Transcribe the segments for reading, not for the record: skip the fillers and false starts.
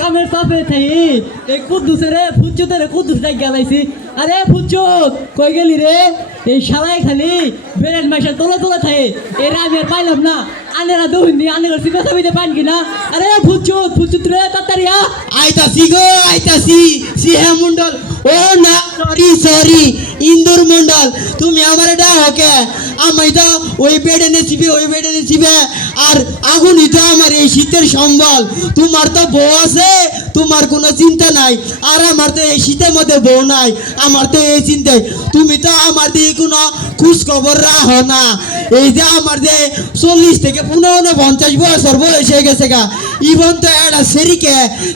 কামের চাপে থাই এই কুদ্দুসে রে ফুচ্চুতে রে কুদ্দুস ডাক গেলাইছি আরে ফুচ্চুত কই গেলি রে এই শালাই খালি বেরেন মাইশা তোলা তোলা থাকে এরা আমি আর পাইলাম না আনেরা দৌড় নি আনে করছি পেছাবিতে পান কিনা আরে ফুচ্চুত ফুচ্চুত রে তাড়াতাড়ি আইতাছি গো আইতাছি সিহা মন্ডল ও না সরি সরি ইন্দুর মন্ডল তুমি আমারে ডাকো কে আমি তো ওই বেডে নেছিবে আর আগুনই তো আমার এই শীতের সম্বল তোমার তো বউ আছে তোমার কোনো চিন্তা নাই আর আমার তো এই শীতের মধ্যে বউ নাই আমার তো এই চিন্তায় তুমি তো আমার দিয়ে কোনো খোঁজ খবর রাখো না এই যে আমার যে 40 থেকে 50 বছর বয়স হয়ে গেছে গা ইভন তো একটা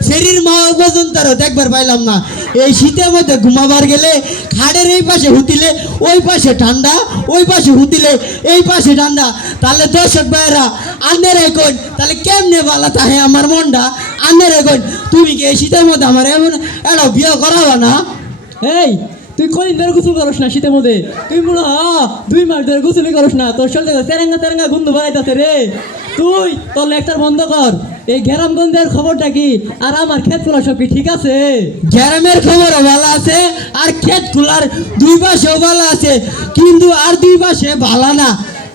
শরীর মা পর্যন্ত দেখবার পাইলাম না এই শীতের মধ্যে ঘুমাবার গেলে খাটের এই পাশে হুতিলে ওই পাশে ঠান্ডা ওই পাশে হুতিলে এই পাশে ঠান্ডা তাহলে দর্শক ভাইয়েরা আন্নের এখন তাহলে কেমনে বালা তাহে আমার মনটা আন্নের এখন তুমি কি এই শীতের মধ্যে আমার এমন একটা বিয়ে করাবো না এই তুই কদিন ধরে গোসল করস না শীতের মধ্যে তুই মনে 2 মাস ধরে গোসলই করস না তোর শরীর তেরেঙ্গা তেরেঙ্গা গন্ধ বাড়াইতেছে রে তুই তোর লেকচার বন্ধ কর এই গ্রামগঞ্জের খবরটা কি আর আমার ক্ষেত খোলা সব কি ঠিক আছে গ্রামের খবরও ভালো আছে আর ক্ষেত খোলার 2 পাশেও ভালো আছে কিন্তু আর 2 পাশে ভালো না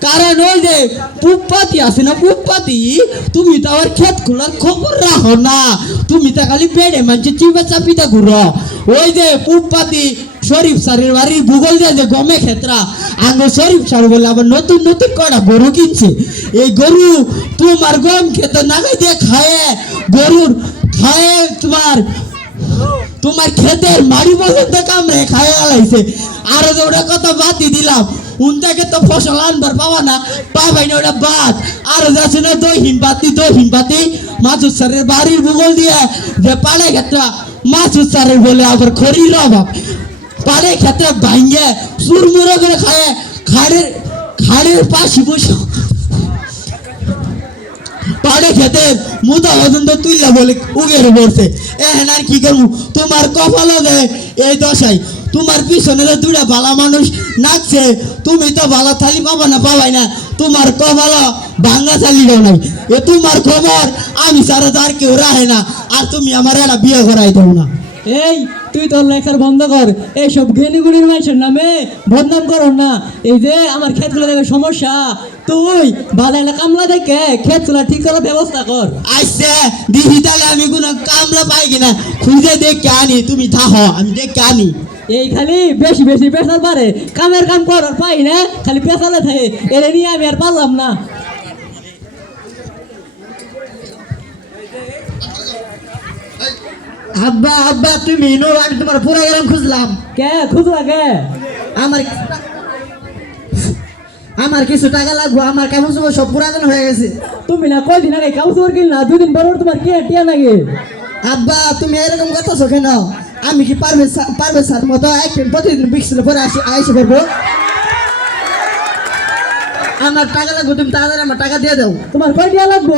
কারণ ওই যে পুপ্পাতি আছে না পুপ্পাতি তুমি তো আমার ক্ষেত খোলার খবর রাখো না তুমি তো খালি বেড়ে মানছে চিপা চাপিটা ঘুরো ওই যে পুপ্পাতি শরীফ স্যারের বাড়ির ভূগোল দিয়ে যে গমে ক্ষেত্রা আঙ্গ শরীফ স্যার বলে আবার নতুন নতুন কটা গরু কিনছে এই গরু তোমার গম খেতে নাগাই দিয়ে খায় তোমার ক্ষেতের মাড়ি পর্যন্ত কামড়ে খায় আলাইছে আর ওটা কথা বাতি দিলাম উনটাকে তো ফসল আনবার পাওয়া না পাবাই না ওটা বাদ আর যাচ্ছে না দহিন পাতি মাসুদ স্যারের বাড়ির ভূগোল দিয়ে যে পাড়ে ক্ষেত্রা মাসুদ স্যারের বলে আবার খড়ির অভাব পাড়ে ক্ষেত্রে ভাঙ্গে চুরমুড়ো করে খায় খাড়ের পাশে বসে পাড়ে খেতে মুদা পর্যন্ত তুইলা বলে উগের পড়ছে এখন আর কি করবো তোমার কপালও দেয় এই দশাই তোমার পিছনে দুটা ভালো মানুষ নাচছে তুমি তো ভালো থালি পাবাই না তোমার কপালও ভাঙ্গা থালিও নাই এ তোমার খবর আমি সারা তো আর কেউ রাখে না আর তুমি আমার একটা বিয়ে করাই দেবো না এই তুই তোর লেকচার বন্ধ কর এইসব ঘেনিগুড়ির মানুষের নামে বদনাম করো না এই যে আমার ক্ষেতগুলো দেখে সমস্যা তুই ভালো একটা কামলা দেখে ক্ষেতগুলো ঠিক করার ব্যবস্থা কর আচ্ছা দিদি তাহলে আমি কোনো কামলা পাই কিনা খুঁজে দেখে আনি তুমি থাকো আমি দেখে আনি এই খালি বেশি বেশি পেশাল পারে কামের কাম কর আর পাই না খালি পেশালে থাকে এর নিয়ে আমি আর পারলাম না আব্বা আব্বা তুমি নো আমি তোমার পুরো গ্রাম খুঁজলাম কে খুঁজলা কে আমার কিছু টাকা লাগবে আমার কেমন সময় সব পুরাতন হয়ে গেছে তুমি না কয়দিন আগে কাউসর কিনলা 2 দিন পর তোমার কি টিয়া লাগে আব্বা তুমি এরকম কথা চোখে নাও আমি কি পারবে স্যার মতো একদিন প্রতিদিন বিক্সিল পরে আইসে পারবো আমার টাকা লাগবে তুমি তাড়াতাড়ি আমার টাকা দিয়ে দাও তোমার কয় টিয়া লাগবো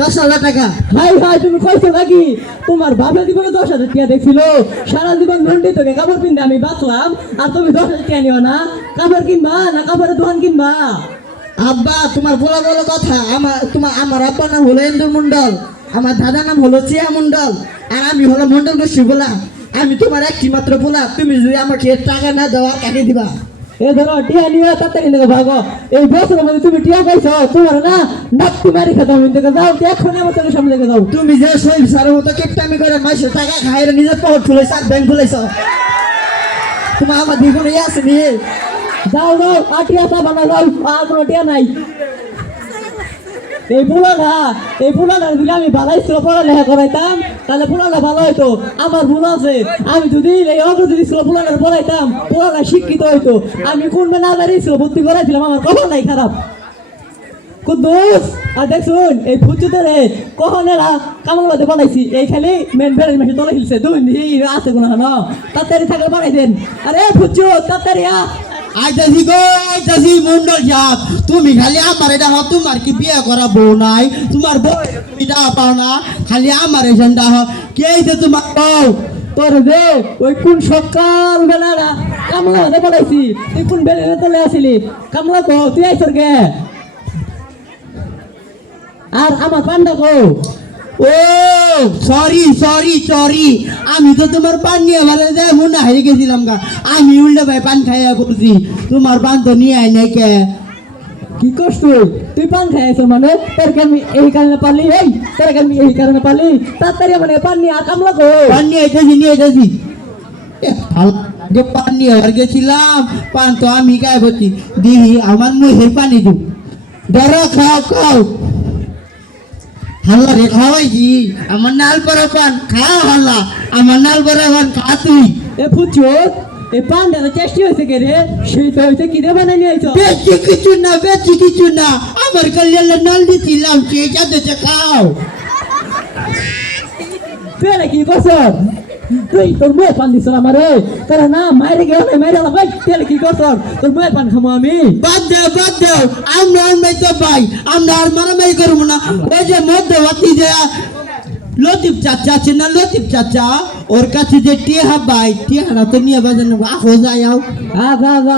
10,000 টাকা হাই হাই তুমি কইছো নাকি তোমার বাপের জীবনে 10,000 টাকা দেখছিল সারা জীবন ঘন্টি তোকে কাপড় কিনতে আমি বাঁচলাম আর তুমি 10,000 টাকা নিও না কাপড় কিনবা না কাপড়ের দোকান কিনবা আব্বা তোমার বলা কথা আমার আব্বার নাম হলো ইন্দুর মন্ডল আমার দাদার নাম হলো চিয়া মন্ডল আর আমি হলো মন্ডল গোষ্ঠী বলা আমি তোমার একটি মাত্র বলা তুমি যদি আমাকে টাকা না দাও আর কাকে দিবা এ ধরো টিয়া নিয়ে তাড়াতাড়ি থেকে ভাগো এই বছরের মধ্যে তুমি টিয়া পাইছো তোমার না নাপ্তি মারি খেতে আমি দেখে যাও এখনই আমার চোখের সামনে দেখে যাও তুমি যে শৈল সারের মতো কেপটামি করে মাসে টাকা খাইরে নিজের পকেট খুলেছ আর ব্যাংক খুলেছ তোমার আমার দ্বিগুণ আছে নিয়ে যাও আর টিয়া পাবা না যাও আর কোনো টিয়া নাই এই পুলানা যদি আমি ভালো স্কুলে পড়ালেখা করাইতাম তাহলে পুলানা ভালো হইতো আমার ভুল আছে আমি যদি এই অগ্রগতি স্কুলে পুলানা পড়াইতাম পুলানা শিক্ষিত হইতো আমি কোন মেলাদারি স্কুলে ভর্তি করাইছিলাম আমার কখন নাই খারাপ কুদ্দুস আর দেখুন এই ফুচুতে কখন এরা কামালবাদে বানাইছি এই খালি মেন বেড়ের মাসে তলে খেলছে 2 দিন আছে কোনো না তাড়াতাড়ি থাকলে বানাই দেন আরে ফুচু তাড়াতাড়ি আইতাছি মন্ডল সাহেব তুমি খালি আমার এটা হও তোমার কি বিয়ে করা বউ নাই তোমার বউ তুমি পাও না খালি আমার এজেন্ডা হও কে যে তোমার বউ তোর যে ওই কোন সকাল বেলা কামলা হতে বলাইছি তুই কোন বেলা তলে আসিলি কামলা কো তুই আইসর কে আর আমার পান্ডা কো ও সরি সরি সরি, আমি তো তোমার পান নিয়ে বারে যাই মনে হারিয়ে গেছিলাম গা। আমি উল্টে ভাই পান খাইয়া পড়ছি, তোমার পান তো নিয়ে আই নাই কে। কি করছ তুই পান খাইছ মানে তোরকে আমি এই কারণে পারলি এই তোরকে আমি এই কারণে পারলি তাড়াতাড়ি মানে পান নিয়ে আর কামলা কো পান নিয়ে আইতেছি নিয়ে আইতেছি। যে পান নিয়ে আর গেছিলাম, পান তো আমি গায়ে বলছি দিহি আমার মুখের পানি দু ধরো খাও খাও। হাল্লা রে খাওয়াইছি আমার নাল পরা পান, খাও হাল্লা আমার নাল পরা পান খা তুই। এ ফুচো এই পানটা তো টেস্টি হয়েছে কে রে সেই তো হয়েছে কি রে বানাই নিয়ে আইছো বেশি কিছু না বেশি কিছু না, আমার কল্যাণে নাল দিছিলাম সেই যাতে খাও। তুই এটা কি করছ তুই তোর মেয়ে পান দিছ আমারে তোর না মাইরে গেল না মাইরে ভাই তুই এটা কি করছ তোর মেয়ে পান খামো আমি বাদ দেও আমরা আর তো ভাই, আমরা আর মারামারি করবো না। ওই যে মধ্যবর্তী যে লতিফ চাচা আছে না, লতিফ চাচা ওর কাছে যে টিহা ভাই টিহারা তো নিয়ে বাজানো আহো যাই আও। যা যা